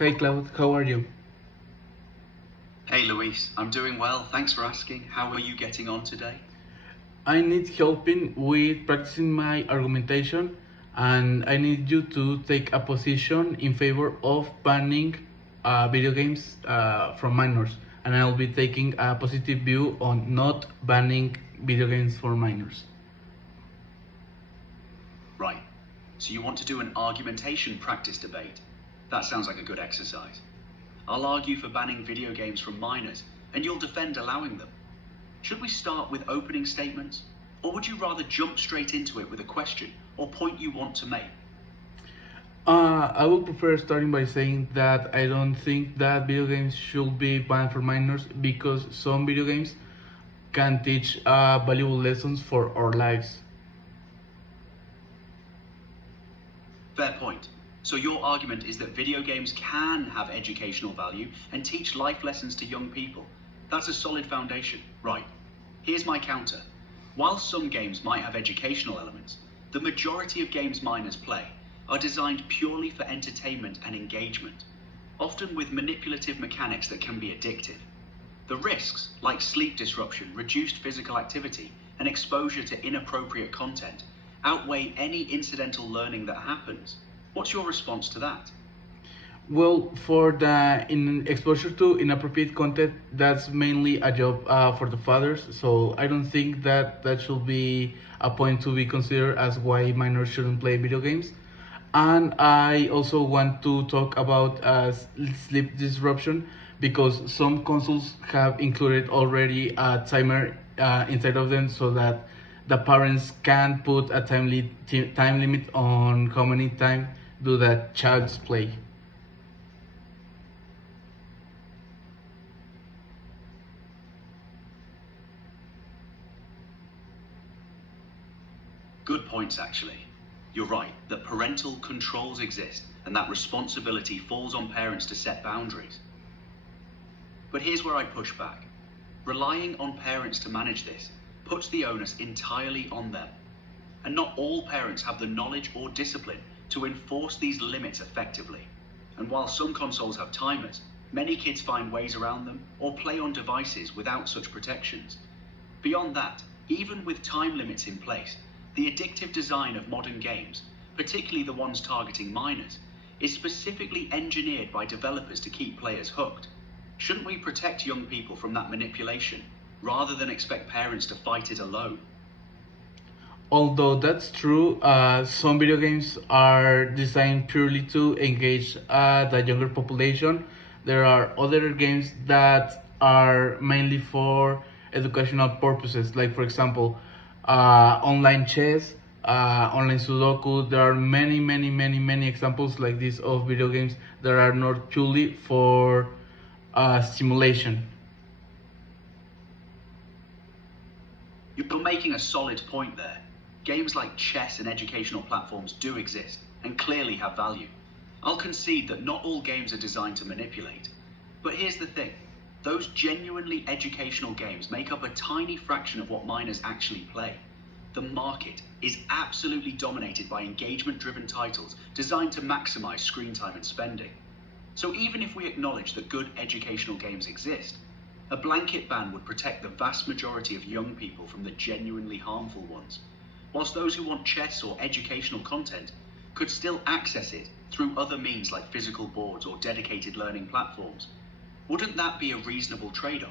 Hi Cloud, how are you? Hey Luis, I'm doing well. Thanks for asking. How are you getting on today? I need helping with practicing my argumentation, and I need you to take a position in favor of banning video games from minors. And I'll be taking a positive view on not banning video games for minors. Right. So you want to do an argumentation practice debate? That sounds like a good exercise. I'll argue for banning video games from minors, and you'll defend allowing them. Should we start with opening statements? Or would you rather jump straight into it with a question or point you want to make? I would prefer starting by saying that I don't think that video games should be banned for minors because some video games can teach valuable lessons for our lives. Fair point. So your argument is that video games can have educational value and teach life lessons to young people. That's a solid foundation. Right. Here's my counter. While some games might have educational elements, the majority of games minors play are designed purely for entertainment and engagement, often with manipulative mechanics that can be addictive. The risks, like sleep disruption, reduced physical activity, and exposure to inappropriate content, outweigh any incidental learning that happens. What's your response to that? Well, for the exposure to inappropriate content, that's mainly a job for the fathers. So I don't think that that should be a point to be considered as why minors shouldn't play video games. And I also want to talk about sleep disruption because some consoles have included already a timer inside of them so that the parents can put a time limit on how many time do the child's play. Good points, actually. You're right that parental controls exist and that responsibility falls on parents to set boundaries. But here's where I push back. Relying on parents to manage this puts the onus entirely on them. And not all parents have the knowledge or discipline to enforce these limits effectively. And while some consoles have timers, many kids find ways around them or play on devices without such protections. Beyond that, even with time limits in place, the addictive design of modern games, particularly the ones targeting minors, is specifically engineered by developers to keep players hooked. Shouldn't we protect young people from that manipulation, rather than expect parents to fight it alone? Although that's true, some video games are designed purely to engage the younger population. There are other games that are mainly for educational purposes, like for example, online chess, online Sudoku. There are many examples like this of video games that are not purely for stimulation. You're making a solid point there. Games like chess and educational platforms do exist and clearly have value. I'll concede that not all games are designed to manipulate. But here's the thing. Those genuinely educational games make up a tiny fraction of what minors actually play. The market is absolutely dominated by engagement-driven titles designed to maximize screen time and spending. So even if we acknowledge that good educational games exist, a blanket ban would protect the vast majority of young people from the genuinely harmful ones, whilst those who want chess or educational content could still access it through other means like physical boards or dedicated learning platforms. Wouldn't that be a reasonable trade-off?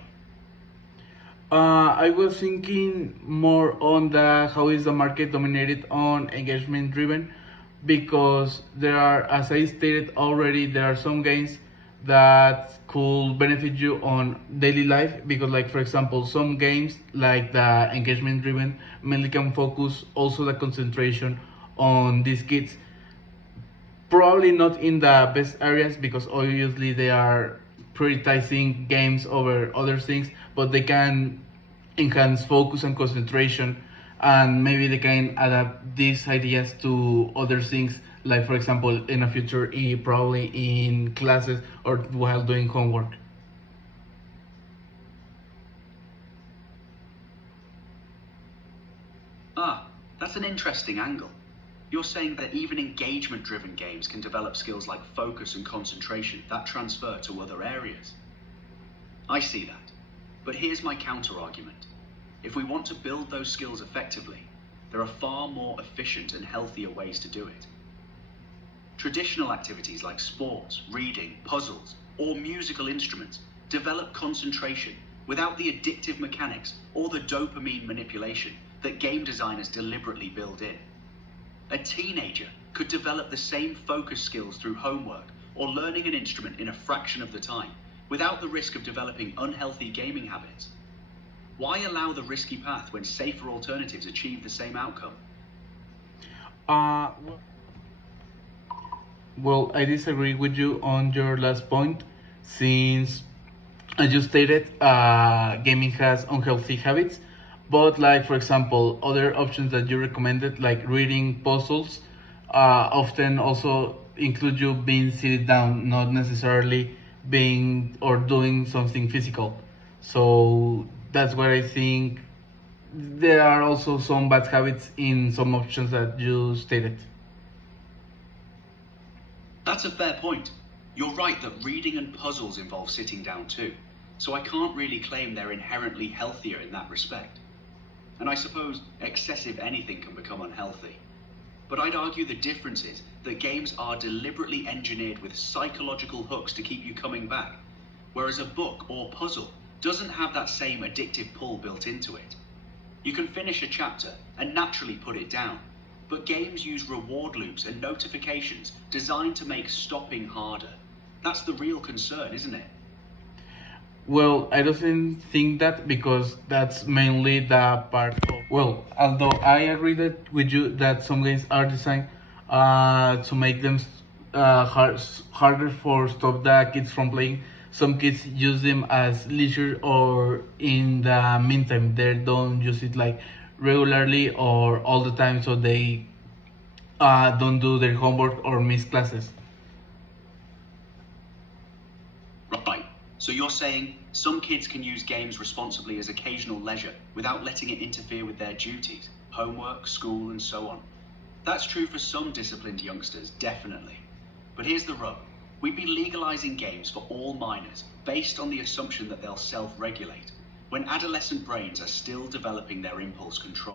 I was thinking more on the how is the market dominated on engagement driven because there are, as I stated already, there are some games that could benefit you on daily life because like for example some games like the engagement driven mainly can focus also the concentration on these kids, probably not in the best areas because obviously they are prioritizing games over other things, but they can enhance focus and concentration, and maybe they can adapt these ideas to other things, like for example in a future, probably in classes or while doing homework. Ah, that's an interesting angle. You're saying that even engagement-driven games can develop skills like focus and concentration that transfer to other areas. I see that. But here's my counter-argument. If we want to build those skills effectively, there are far more efficient and healthier ways to do it. Traditional activities like sports, reading, puzzles, or musical instruments develop concentration without the addictive mechanics or the dopamine manipulation that game designers deliberately build in. A teenager could develop the same focus skills through homework or learning an instrument in a fraction of the time, without the risk of developing unhealthy gaming habits. Why allow the risky path when safer alternatives achieve the same outcome? Uh, well, I disagree with you on your last point, since as you stated, gaming has unhealthy habits. But like for example, other options that you recommended, like reading, puzzles, often also include you being seated down, not necessarily being or doing something physical. So that's where I think there are also some bad habits in some options that you stated. That's a fair point. You're right that reading and puzzles involve sitting down too, so I can't really claim they're inherently healthier in that respect. And I suppose excessive anything can become unhealthy. But I'd argue the difference is that games are deliberately engineered with psychological hooks to keep you coming back, whereas a book or puzzle doesn't have that same addictive pull built into it. You can finish a chapter and naturally put it down, but games use reward loops and notifications designed to make stopping harder. That's the real concern, isn't it? Well, I don't think that, because that's mainly the part of. Well, although I agree that with you that some games are designed to make them harder for stop the kids from playing. Some kids use them as leisure, or in the meantime they don't use it like regularly or all the time, so they don't do their homework or miss classes. Right. So you're saying some kids can use games responsibly as occasional leisure without letting it interfere with their duties, homework, school, and so on. That's true for some disciplined youngsters, definitely. But here's the rub. We'd be legalizing games for all minors based on the assumption that they'll self-regulate, when adolescent brains are still developing their impulse control.